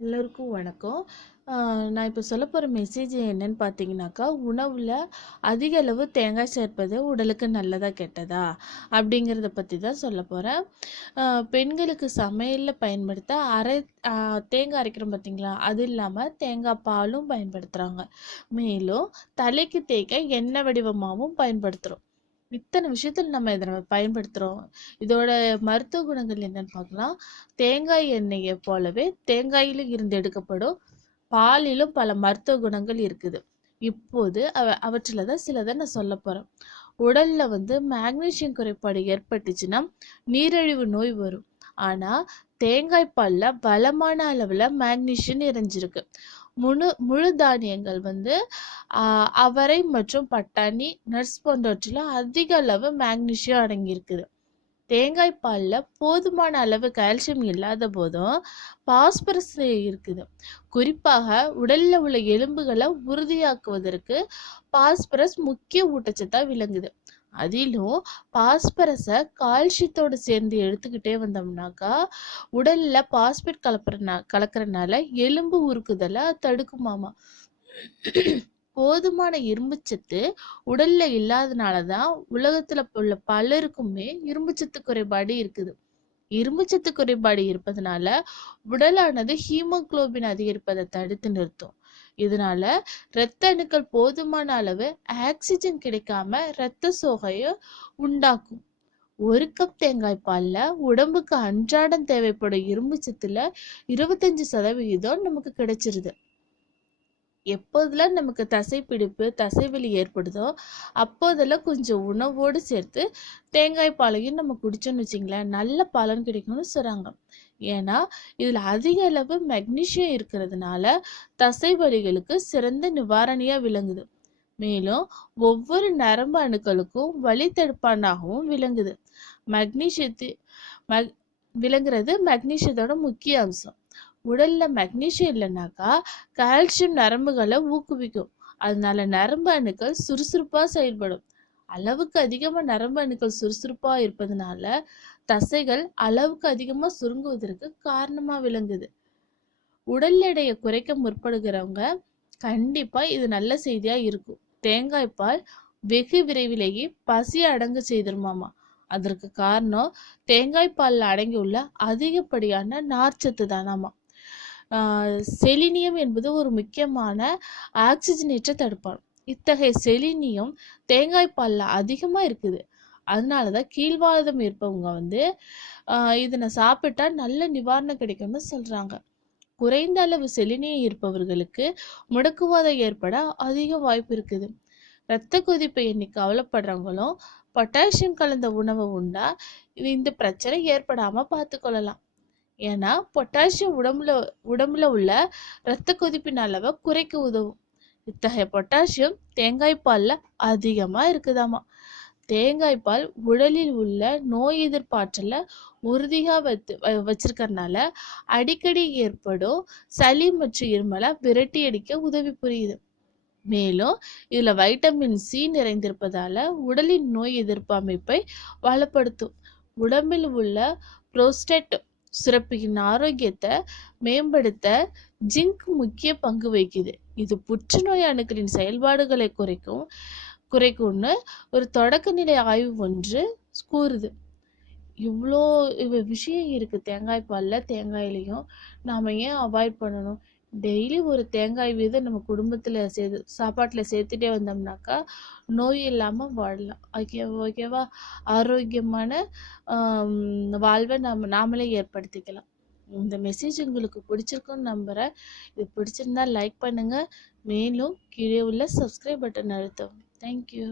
எல்லோருக்கும் வணக்கம். நான் இப்போ சொல்ல போகிற மெசேஜ் என்னன்னு பார்த்தீங்கன்னாக்கா உணவில் அதிக அளவு தேங்காய் சேர்ப்பது உடலுக்கு நல்லதா கெட்டதா அப்படிங்கிறத பற்றி தான் சொல்ல போகிறேன் பெண்களுக்கு சமையலில் பயன்படுத்த அரை தேங்காய் அரைக்கிறோம் பார்த்தீங்களா அது இல்லாமல் தேங்காய் பாலும் பயன்படுத்துகிறாங்க மேலும் தலைக்கு தேய்க்க எண்ணெய் வடிவமாகவும் பயன்படுத்துகிறோம் இத்தனை விஷயத்தில் நம்ம இதை நம்ம பயன்படுத்துகிறோம் இதோட மருத்துவ குணங்கள் என்னன்னு பார்க்கலாம். தேங்காய் எண்ணெயை போலவே தேங்காயிலும் இருந்து எடுக்கப்படும் பாலிலும் பல மருத்துவ குணங்கள் இருக்குது. இப்போது அவ அவற்றில் தான் சிலதை நான் சொல்ல போகிறேன் உடலில் வந்து மேக்னீசியம் குறைபாடு ஏற்பட்டுச்சுன்னா நீரிழிவு நோய் வரும். ஆனால் தேங்காய் பாலில் பலமான அளவில் மேக்னீசியம் நிறைஞ்சிருக்கு முழு முழு தானியங்கள் வந்து அவரை மற்றும் பட்டாணி நட்ஸ் போன்றவற்றில் அதிக அளவு மேக்னீசியம் அடங்கியிருக்குது. தேங்காய் பாலில் போதுமான அளவு கால்சியம் இல்லாத போதும் பாஸ்பரஸ் இருக்குது. குறிப்பாக உடலில் உள்ள எலும்புகளை உறுதியாக்குவதற்கு பாஸ்பரஸ் முக்கிய ஊட்டச்சத்தாக விளங்குது. அதிலும் பாஸ்பரஸை கால்சியத்தோடு சேர்ந்து எடுத்துக்கிட்டே வந்தோம்னாக்கா உடலில் பாஸ்பேட் கலப்புறனா கலக்கிறனால எலும்பு உருக்குதலை தடுக்குமாமா. போதுமான இரும்புச்சத்து உடல்ல இல்லாதனால தான் உலகத்துல உள்ள பலருக்குமே இரும்புச்சத்து குறைபாடு இருக்குது. இரும்புச்சத்து குறைபாடு இருப்பதனால உடலானது ஹீமோகுளோபின் அதிகரிப்பதை தடுத்து நிறுத்தும். இதனால இரத்த அணுக்கள் போதுமான அளவு ஆக்சிஜன் கிடைக்காம இரத்த சோகையை உண்டாக்கும். ஒரு கப் தேங்காய் பால்ல உடம்புக்கு அன்றாடம் தேவைப்படும் இரும்பு சத்துல இருபத்தஞ்சு சதவிகிதம் நமக்கு கிடைச்சிருது. எப்போதெல்லாம் நமக்கு தசைப்பிடிப்பு தசைவலி ஏற்படுதோ அப்போதெல்லாம் கொஞ்சம் உணவோடு சேர்த்து தேங்காய் பாலையும் நம்ம குடிச்சோம்னு வச்சிங்களேன் நல்ல பலன் கிடைக்கும்னு சொல்கிறாங்க ஏன்னா இதில் அதிக அளவு மெக்னீஷியம் இருக்கிறதுனால தசை வலிகளுக்கு சிறந்த நிவாரணியாக விளங்குது. மேலும் ஒவ்வொரு நரம்பு அணுக்களுக்கும் வலி தடுப்பானாகவும் விளங்குது. மக்னீஷியத்து மக் விளங்குறது மக்னீஷியத்தோட முக்கிய அம்சம். உடல்ல மெக்னீஷியம் இல்லைனாக்கா கால்சியம் நரம்புகளை ஊக்குவிக்கும். அதனால நரம்பு அணுக்கள் சுறுசுறுப்பா செயல்படும். அளவுக்கு அதிகமா நரம்பு அணுக்கள் சுறுசுறுப்பா இருப்பதனால தசைகள் அளவுக்கு அதிகமா சுருங்குவதற்கு காரணமா விளங்குது. உடல் எடையை குறைக்க முற்படுகிறவங்க கண்டிப்பா இது நல்ல செய்தியா இருக்கும். தேங்காய் பால் வெகு விரைவிலேயே பசி அடங்க செய்திருமாமா. அதற்கு காரணம் தேங்காய் பாலில் அடங்கியுள்ள அதிகப்படியான நார்ச்சத்து தானாமா செலினியம் என்பது ஒரு முக்கியமான ஆக்சிஜனேற்ற தடுப்பான். இத்தகைய செலினியம் தேங்காய் பாலில் அதிகமாக இருக்குது. அதனால தான் கீழ்வாதம் இருப்பவங்க வந்து இதனை சாப்பிட்டா நல்ல நிவாரணம் கிடைக்கும்னு சொல்கிறாங்க குறைந்த அளவு செலினியம் இருப்பவர்களுக்கு முடக்குவாதம் ஏற்பட அதிக வாய்ப்பு இருக்குது. இரத்த கொதிப்பு எண்ணி கவலைப்படுறவங்களும் பொட்டாசியம் கலந்த உணவை உண்டா இந்த பிரச்சனை ஏற்படாமல் பார்த்துக்கொள்ளலாம். ஏன்னா பொட்டாசியம் உடம்புல உடம்புல உள்ள இரத்த கொதிப்பின் அளவை குறைக்க உதவும். இத்தகைய பொட்டாசியம் தேங்காய் பாலில் அதிகமாக இருக்குதாமா? தேங்காய் பால் உடலில் உள்ள நோய் எதிர்ப்பாற்றலை உறுதியாக வைத்து வ- வச்சிருக்கறனால அடிக்கடி ஏற்படும் சளி மற்றும் இருமலை விரட்டி அடிக்க உதவி புரியுது. மேலும் இதுல வைட்டமின் சி நிறைந்திருப்பதால உடலின் நோய் எதிர்ப்பு அமைப்பை வளப்படுத்தும் உடம்பில் உள்ள புரோஸ்டெட் சுரப்பியின் ஆரோக்கியத்தை மேம்படுத்த ஜிங்க் முக்கிய பங்கு வகிக்குது. இது புற்றுநோய் அணுக்களின் செயல்பாடுகளை குறைக்கும் குறைக்கும்னு ஒரு தொடக்க நிலை ஆய்வு ஒன்று கூறுது. இவ்வளோ இவ விஷயம் இருக்குது தேங்காய் பாலில் தேங்காயிலையும் நாம் ஏன் அவாய்ட் பண்ணணும்? டெய்லி ஒரு தேங்காய் வீதம் நம்ம குடும்பத்தில் சேர்த்து சாப்பாட்டில் சேர்த்துட்டே வந்தோம்னாக்கா நோய் இல்லாமல் வாழலாம். ஓகே ஓகேவா? ஆரோக்கியமான வாழ்வை நம்ம நாமளே ஏற்படுத்திக்கலாம். இந்த மெசேஜ் உங்களுக்கு பிடிச்சிருக்குன்னு நம்புகிறேன் இது பிடிச்சிருந்தா லைக் பண்ணுங்கள் மேலும் கீழே உள்ள சப்ஸ்கிரைப் பட்டன் அழுத்தவும். தேங்க்யூ